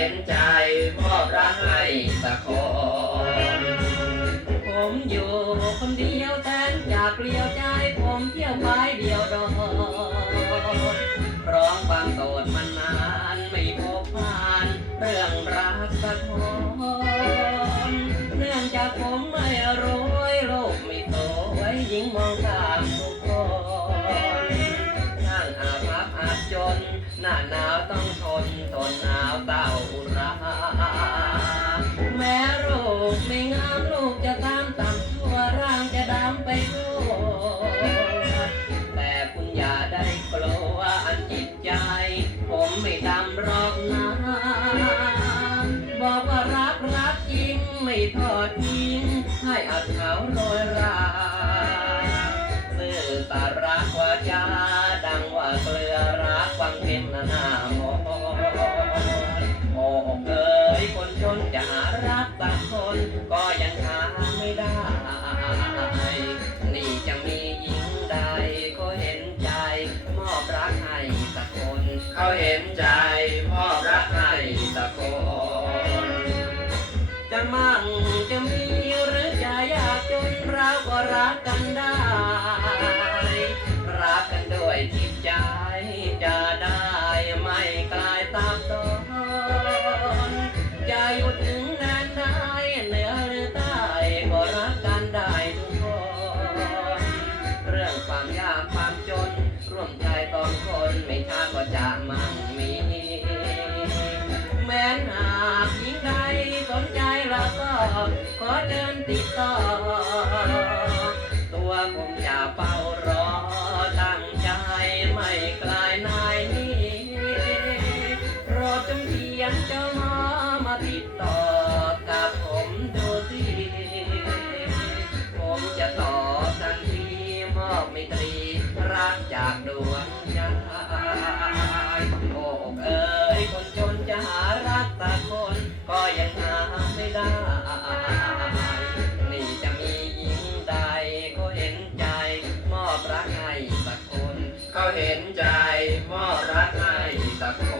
เห็นใจมอบรักให้สักคนผมอยู่คนเดียวแสนอยากเกลียวใจผมเที่ยวไปเดียวดอนร้องความโสดมานานไม่พบผ่านเรื่องรักสะท้อนเนื่องจากผมไม่รวยโลกไม่สวยยิ่งมองข้ามทุกคนนั่งอาภัพอาจจนหน้าหนาวต้องทนทนหนาวตา หรอกนะบอกว่ารักรักจริงไม่ทอดทิ้งให้อัดขาวโรยราเมื่อตารักว่าจ เห็นใจมอรักให้สักคนจะมั่งจะมีหรือจะยากจนเราก็รักกันได้ เดินติดต่อ ตัวคงอย่าเป่ารอตั้งใจไม่ไกลนายนี้รอจนเพียงจะมามาติดต่อ เขาเห็นใจมอบรักให้สังคม